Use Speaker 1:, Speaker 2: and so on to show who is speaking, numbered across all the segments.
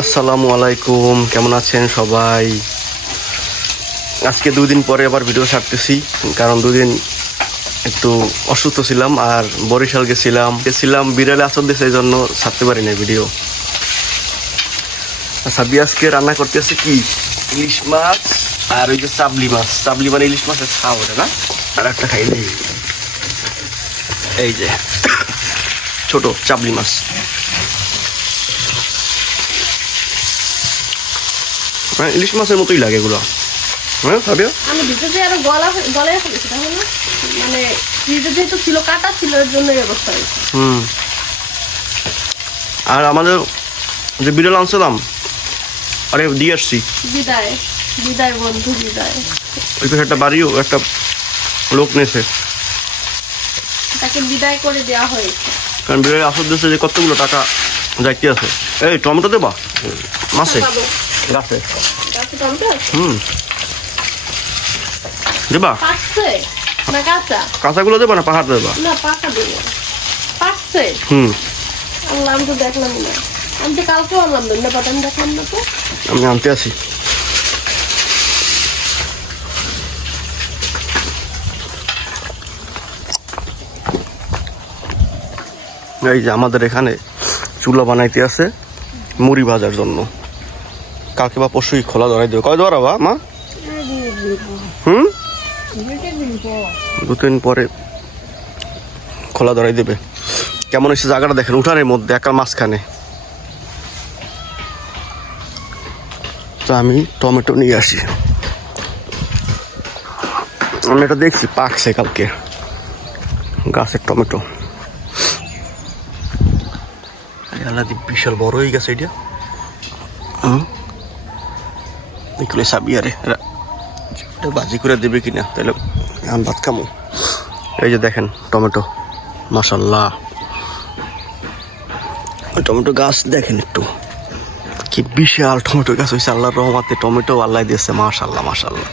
Speaker 1: আসসালামু আলাইকুম, কেমন আছেন সবাই? আজকে দুদিন পরে আবার ভিডিও ছাড়তেছি, কারণ দুদিন একটু অসুস্থ ছিলাম আর বরিশাল গেছিলাম। গেছিলাম বিড়ালে আসর দিয়েছে, এই জন্য ছাড়তে পারি না ভিডিও সাবি আজকে রান্না করতেছে কি? ইলিশ মাছ আর ওই যে চাবলি মাছ। চাবলি মানে ইলিশ মাছের ছাও না? আর একটা খাই এই যে, ছোট চাবলি মাছ। হ্যাঁ ইলিশ মাছের মতোই লাগে এগুলো। হ্যাঁ ভাবিও
Speaker 2: আমি ভিতরে দিয়ে আরও গলা গলায় ফেলেছি তাহলে মানে ফ্রিজে যেহেতু ছিল কাটা ছিল এর জন্য এই অবস্থা হয়েছে।
Speaker 1: হুম। আর আমাদের যে বিড়াল আনছিলাম আরে দিয়ে আসছি।
Speaker 2: বিদায়। বিদায় বন্ধু বিদায়।
Speaker 1: ওই পাশে একটা বাড়িও একটা লোক নিয়েছে।
Speaker 2: তাকে বিদায় করে দেওয়া হয়েছে।
Speaker 1: কারণ বিড়ালে আসর দিয়েছে যে কতগুলো টাকা যাইতে আছে। এই টমেটো দেবা? মাসে
Speaker 2: পাবো।
Speaker 1: গাছে? হুম দেবা
Speaker 2: কাঁচা
Speaker 1: কাঁচাগুলো দেবা না পাহাড় দেবা
Speaker 2: না পাকা দেবো পাকছে
Speaker 1: হুম
Speaker 2: আল্লাহ আমি তো দেখলাম না আমি তো কালকেও আনলাম না পাতা আমি দেখলাম না তো
Speaker 1: আমি আনতে আছি এই যে আমাদের এখানে চুলা বানাইতে আছে মুড়ি ভাজার জন্য কালকে বা পরশুই খোলা ধরাই দেবে। কয় ধরা বা মা? হুম? দু তিন পরে খোলা ধরাই দেবে। কেমন এসে জায়গাটা দেখেন, উঠানের মধ্যে, একার মাঝখানে। তো আমি টমেটো নিয়ে আসি। আমি এটা দেখছি পাকছে কালকে। গাছের টমেটো। বিশাল বড় হয়ে গেছে এটা হুম এগুলো সাবি আরে এটা বাজি করে দেবে কিনা? তাহলে আমি ভাত খামো। এই যে দেখেন, টমেটো। মাসাল্লাহ টমেটো গাছ দেখেন একটু। কি বিশাল টমেটো গাছ হয়েছে আল্লাহর রহমাতে টমেটো আল্লাহ দিয়েছে, মাশাল্লাহ মাশাল্লাহ।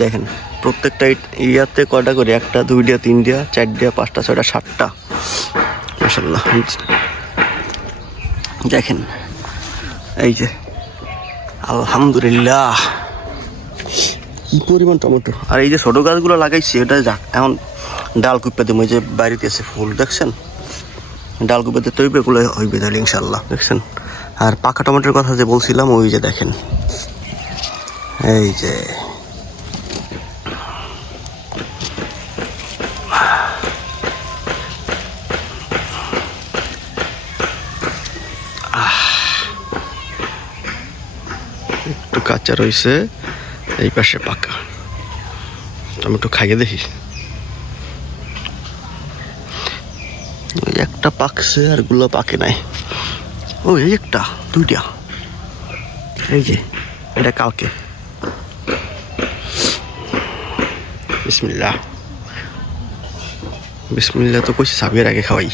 Speaker 1: দেখেন, প্রত্যেকটা ইয়াতে কয়টা করে? একটা, দুইটা, তিনটা, চারটা, পাঁচটা, ছয়টা, সাতটা। মাশাল্লাহ দেখেন, এই যে। আলহামদুলিল্লাহ। কি পরিমাণ টমেটো? আর এই যে ছোটো গাছগুলো লাগাইছি এটা যাক এখন ডাল কুপা দিব যে বাড়িতে আছে ফুল দেখছেন? ডাল কুপাতে তৈবে গুলো হইবে তাহলে ইনশাল্লাহ দেখছেন? আর পাকা টমেটোর কথা যে বলছিলাম ওই যে দেখেন। এই যে কাঁচা রয়েছে, এই পাশে পাকা। টমেটো খাইয়ে দেখি। ওই একটা পাকছে আরগুলো পাকে নাই। ও, এই একটা, দুইটা। এই যে, এটা কালকে। বিসমিল্লাহ। বিসমিল্লাহ তো কইছি সাবির আগে খাওয়াই।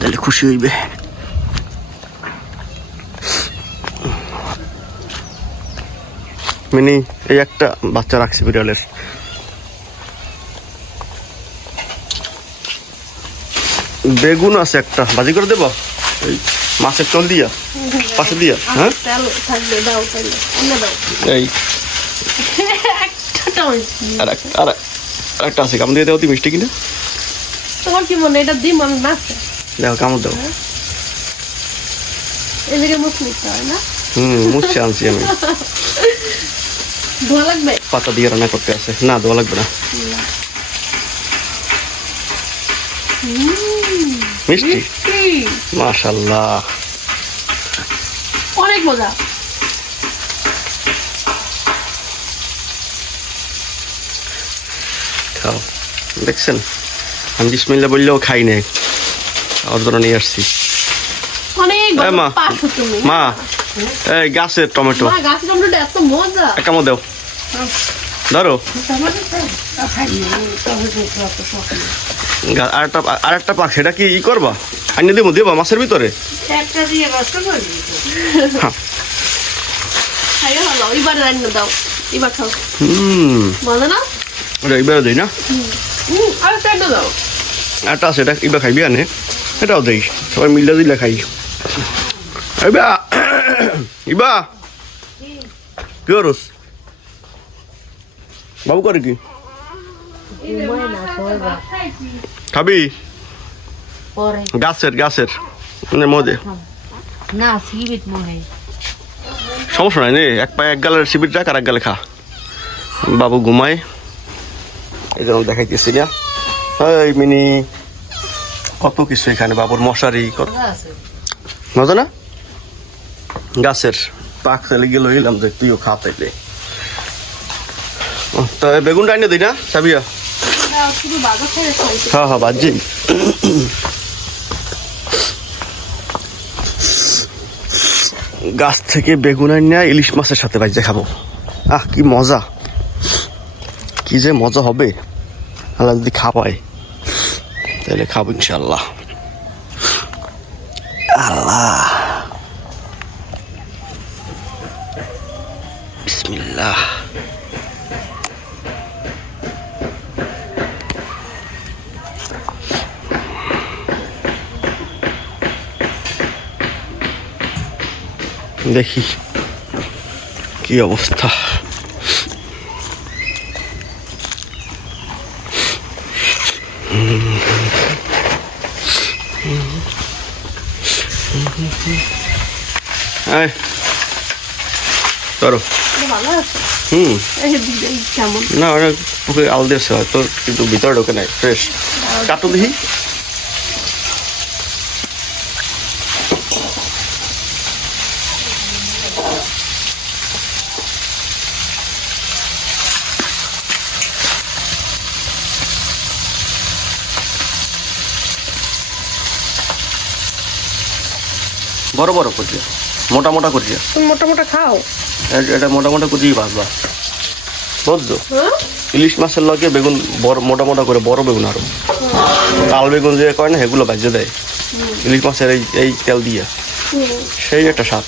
Speaker 1: তাহলে খুশি হইবে। মিনি এই একটা বাচ্চা রাখছি বিড়ালের। বেগুন আছে একটা ভাজি করে দেবো? এই মাছের চল দিয়া পাশে দিয়া হ্যাঁ? এই। আর আর একটা আছে কামড় দিয়ে দেওয়া তুই মিষ্টি কিনা।
Speaker 2: তোমার কি মনে এটা দিম আমি মাছে?
Speaker 1: দেখো কামড় দাও।
Speaker 2: এই জায়গায় মুখ নিতে হয় না?
Speaker 1: হুম মুছে আনছি আমি।
Speaker 2: ধোয়া লাগবে?
Speaker 1: পাতা দিয়ে রান্না করতে আছে। না দেওয়া লাগবে না। মিষ্টি। মাশাল্লাহ
Speaker 2: অনেক মজা।
Speaker 1: খাও। দেখছেন? আমি বিসমিল্লা বললেও খাই নাই। ওর নিয়ে আসছি। মা। মা এই গাছের টমেটো।
Speaker 2: মা গাছের টমেটোটা এত মজা।
Speaker 1: এক কামড় দাও। ধরো। আরেকটা আরেকটা পাক সেটা কি ই করবা? আনিয়ে দেবো দেবা মাছের ভিতরে?
Speaker 3: একটা
Speaker 2: এবার এবারে
Speaker 1: দিই না?
Speaker 2: হুম আর একটা
Speaker 1: একটা আছে এটা এবার খাইবি আনে। এটাও দেই। সবাই মিলে দিলে খাই। ইবা ইবা কি করস বাবু করে কি খাবি গাছের গাছের মধ্যে
Speaker 3: না সিবিট মনে
Speaker 1: সমস্যা নাই নে এক পায়ে এক গালের শিবির রাখ আর এক গালে খা বাবু ঘুমায় এই জন্য দেখাইতেছি না এই মিনি কত কিছু এখানে বাবুর মশারি কত মজা না? গাছের পাক তাহলে গেল এলাম যে তুইও খা তাইলে। তা বেগুনটা এনে দিই না সাবিয়া হ্যাঁ হ্যাঁ বাজি গাছ থেকে বেগুন আনিয়া ইলিশ মাছের সাথে বাজে খাব। আহ, কি মজা। কি যে মজা হবে। আল্লাহ যদি খাওয়ায় তাহলে খাব ইনশাল্লাহ আল্লাহ বিসমিল্লাহ দেখি কি অবস্থা। এই, ধরো। হুম। না অনেক পুকুরে আল দিয়েছে কিন্তু ভিতরে ঢোকে নাই ফ্রেশ কাটো দেখি। বড় বড় করিয়া মোটা মোটা
Speaker 2: তুমি মোটা মোটা খাও
Speaker 1: এটা মোটা মোটা করিয়ে ভাজবা বুঝছ?
Speaker 2: হ্যাঁ?
Speaker 1: ইলিশ মাছের লগে বেগুন বড় মোটা মোটা করে বড় বেগুন আরও। তাল বেগুন যে করে না সেগুলো ভাজে দেয়। ইলিশ মাছের এই এই তেল দিয়ে। সেই একটা স্বাদ।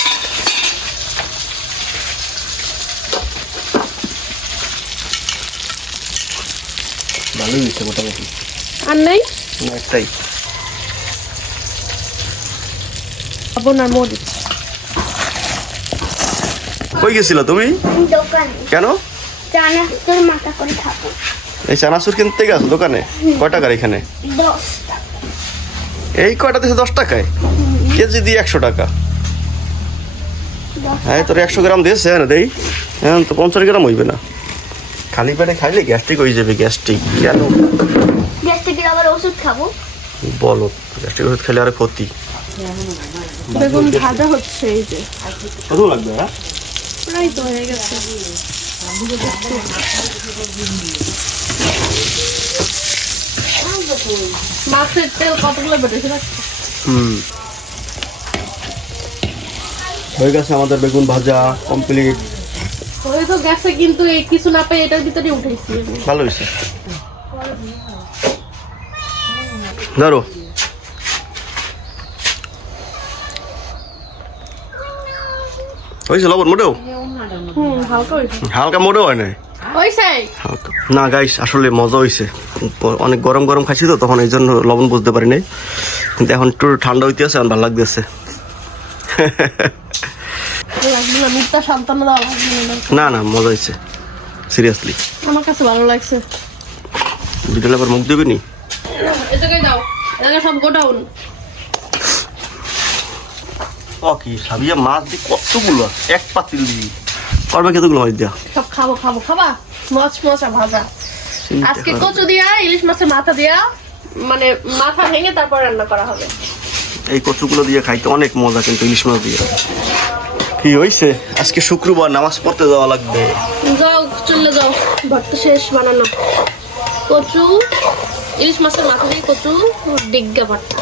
Speaker 1: ভালোই হয়েছে মোটামুটি।
Speaker 2: আর নেই?
Speaker 1: না, একটাই।
Speaker 2: লবণ আর মরিচ।
Speaker 1: কই গেছিল তুমি? কেন? এই চানাচুর কিনতে গেছো দোকানে? কয় টাকার এখানে? এই কয়টা দিয়েছে দশ টাকায়? কেজি দিয়ে একশো টাকা। হ্যাঁ তোর একশো গ্রাম দিয়েছে হ্যাঁ দেই। হ্যাঁ তো পঞ্চাশ গ্রাম হইবে না। খালি পেটে খাইলে গ্যাস্ট্রিক হয়ে যাবে গ্যাস্ট্রিক। কেন?
Speaker 4: গ্যাস থেকে আবার ওষুধ খাব।
Speaker 1: বলো গ্যাস্ট্রিক ওষুধ খেলে আর ক্ষতি।
Speaker 2: বেগুন ভাজা হচ্ছে এই যে।
Speaker 1: কত লাগবে হ্যাঁ?
Speaker 2: প্রায় তো হয়ে গেছে। মাছের তেল কতগুলো বেড়েছে
Speaker 1: হুম। হয়ে গেছে আমাদের বেগুন ভাজা কমপ্লিট
Speaker 2: ওই তো গেছে কিন্তু এই কিছু না পেয়ে এটার ভিতরে উঠেছি।
Speaker 1: ভালো হয়েছে। ধরো। হয়েছে লবণ মোটেও?
Speaker 2: হালকা
Speaker 1: মোটেও হয় নাই? না গাইস আসলে মজা হয়েছে অনেক গরম গরম খাইছি তো তখন এই জন্য লবণ বুঝতে পারি নাই। কিন্তু এখন একটু ঠান্ডা হইতে আছে ভালো লাগতেছে।
Speaker 2: না না?
Speaker 1: মজা হয়েছে সিরিয়াসলি
Speaker 2: আমার কাছে ভালো লাগছে।
Speaker 1: বিকেলে আবার মুখ দেবে নি
Speaker 2: সব গোডাউন।
Speaker 1: ও কি সাবিয়া মাছ দিয়ে কতগুলো? এক পাতিল দিয়ে। করবে কতগুলো মাছ দিয়া
Speaker 2: সব খাব খাব খাবা? মাছ মশা ভাজা। আজকে কচু দিয়া ইলিশ মাছের মাথা দিয়া মানে মাথা ভেঙে তারপর রান্না করা হবে।
Speaker 1: এই কচুগুলো দিয়ে খাইতে অনেক মজা কিন্তু ইলিশ মাছ দিয়ে। কি হয়েছে আজকে শুক্রবার নামাজ পড়তে যাওয়া লাগবে।
Speaker 2: যাও চলে যাও। ভর্তা শেষ বানানো। কচু ইলিশ মাছের মাথা দিয়ে কচু ডিগ্গা ভর্তা।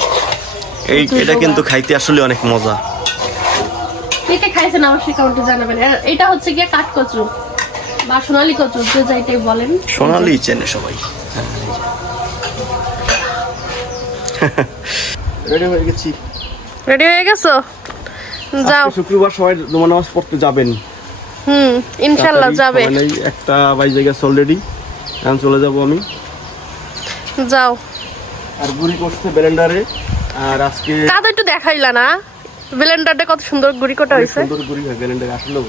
Speaker 1: এই এটা কিন্তু খাইতে আসলে অনেক মজা।
Speaker 2: এটা খাইছেন অবশ্যই কমেন্টে জানাবেন। এটা হচ্ছে গিয়ে কাঠ কচু বা সোনালি কচু যে যাইটাই বলেন।
Speaker 1: সোনালি চেনে সবাই। রেডি হয়ে গেছি।
Speaker 2: রেডি হয়ে গেছো? যাও।
Speaker 1: শুক্রবার সবাই জমা নামাজ পড়তে যাবেন।
Speaker 2: হুম ইনশাল্লাহ
Speaker 1: তাড়াতাড়ি
Speaker 2: যাবে।
Speaker 1: একটা বাইজে গেছে অলরেডি এখন চলে যাব আমি।
Speaker 2: যাও।
Speaker 1: আর গুড়ি করছে ব্লেন্ডারে। আর আজকে
Speaker 2: তা তো একটু দেখাইলা না। ব্লেন্ডারটা কত সুন্দর গুড়ি কোটা হয়েছে?
Speaker 1: সুন্দর করি হয় আসলেও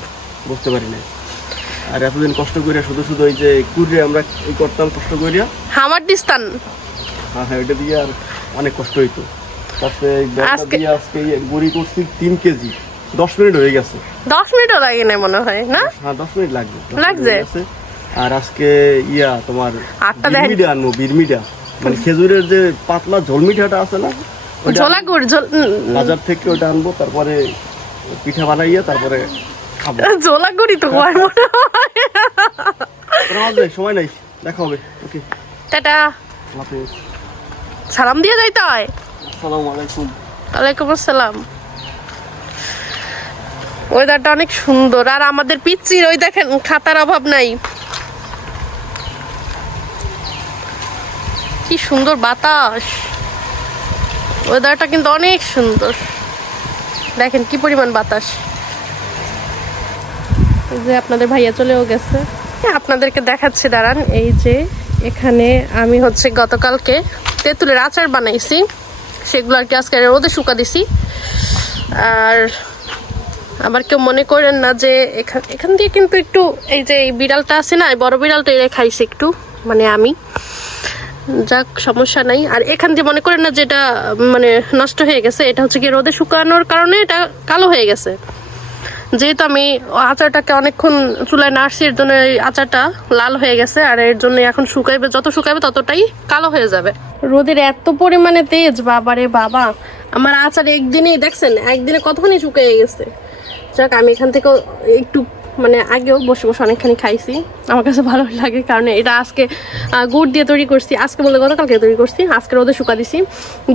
Speaker 1: বুঝতে পারি না আর এতদিন কষ্ট শুধু শুধু ওই যে কুড়িয়ে আমরা এই করতাম কষ্ট
Speaker 2: হামার দিস্তান।
Speaker 1: হ্যাঁ হ্যাঁ দিয়ে আর অনেক কষ্ট হইতো। তারপরে
Speaker 2: আজকে-
Speaker 1: আজকে গুড়ি করছি তিন কেজি। দশ মিনিট হয়ে গেছে।
Speaker 2: দশ মিনিটও লাগে না মনে হয় না?
Speaker 1: হ্যাঁ দশ মিনিট লাগবে? আর আজকে ইয়া তোমার
Speaker 2: আটটা।
Speaker 1: বিরমিডা আনব বিরমিডা মানে খেজুরের যে পাতলা ঝোলমিঠাটা আছে না
Speaker 2: ঝোলা গুড়
Speaker 1: বাজার থেকে ওটা আনব তারপরে পিঠা বানাইয়া তারপরে খাব।
Speaker 2: ঝোলা গুড়ি তো মনে হয়
Speaker 1: সময় নাই দেখা হবে। ওকে।
Speaker 2: টাটা। সালাম দিয়ে যাইতে হয়
Speaker 1: আসসালামু আলাইকুম।
Speaker 2: ওয়ালাইকুম আসসালাম। ওয়েদারটা অনেক সুন্দর আর আমাদের পিচ্ছির ওই দেখেন খাতার অভাব নাই। কি সুন্দর বাতাস। ওয়েদারটা কিন্তু অনেক সুন্দর। দেখেন কি পরিমাণ বাতাস। যে আপনাদের ভাইয়া চলেও গেছে। হ্যাঁ, আপনাদেরকে দেখাচ্ছি দাঁড়ান। এই যে এখানে আমি হচ্ছে গতকালকে তেঁতুলের আচার বানাইছি। সেগুলো আর কি আজকে রোদে শুকা দিছি। আর আবার কেউ মনে করেন না যে এখান এখান দিয়ে কিন্তু একটু এই যে এই বিড়ালটা আছে না বড় বিড়ালটা এনে খাইছে একটু মানে আমি। যাক, সমস্যা নাই। আর এখান দিয়ে মনে করেন না যেটা মানে নষ্ট হয়ে গেছে, এটা হচ্ছে কি রোদে শুকানোর কারণে এটা কালো হয়ে গেছে। যেহেতু আমি আচারটাকে অনেকক্ষণ চুলায় নাড়ছি এর জন্য এই আচারটা লাল হয়ে গেছে, আর এর জন্য এখন শুকাইবে, যত শুকাইবে ততটাই কালো হয়ে যাবে। রোদের এত পরিমাণে তেজ, বাবারে বাবা। আমার আচার একদিনেই, দেখছেন, একদিনে কতখানি শুকিয়ে গেছে। যাক, আমি এখান থেকে একটু মানে আগেও বসে বসে অনেকখানি খাইছি। আমার কাছে ভালো লাগে কারণ এটা আজকে গুড় দিয়ে তৈরি করছি। আজকে বলতে গতকালকে তৈরি করছি, আজকে রোদে শুকা দিছি।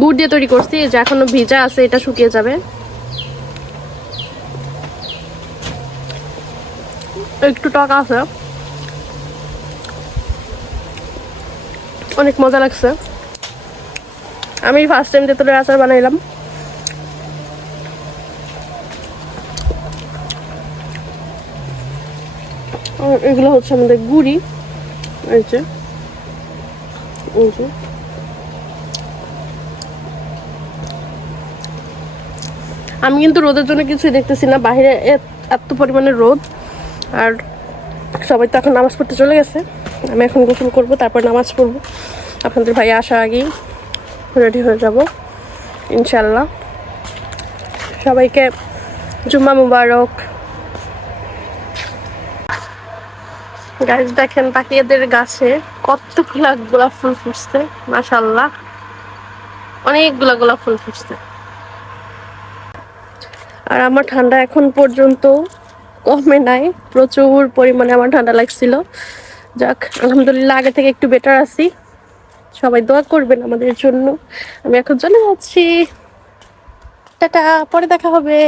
Speaker 2: গুড় দিয়ে তৈরি করছি, যে এখনও ভিজা আছে এটা শুকিয়ে যাবে। একটু টক আছে। অনেক মজা লাগছে। আমি ফার্স্ট টাইম তেঁতুলের আচার বানাইলাম। এগুলো হচ্ছে আমাদের গুড়ি। এই যে। এই যে। আমি কিন্তু রোদের জন্য কিছুই দেখতেছি না। এত- এত পরিমাণে রোদ। আর সবাই তো এখন নামাজ পড়তে চলে গেছে। আমি এখন গোসল করব, তারপর নামাজ পড়ব। আপনাদের ভাই আসার আগেই রেডি হয়ে যাব ইনশাল্লাহ সবাইকে জুম্মা মুবারক। গাছ দেখেন পাখিয়াদের গাছে কতগুলা গোলাপ ফুল ফুটছে মাশাল্লাহ অনেকগুলা গোলাপ ফুল ফুটছে। আর আমার ঠান্ডা এখন পর্যন্ত কমে নাই, প্রচুর পরিমাণে আমার ঠান্ডা লাগছিল। যাক, আলহামদুলিল্লাহ, আগে থেকে একটু বেটার আছি। সবাই দোয়া করবেন আমাদের জন্য। আমি এখন চলে যাচ্ছি। টাটা, পরে দেখা হবে।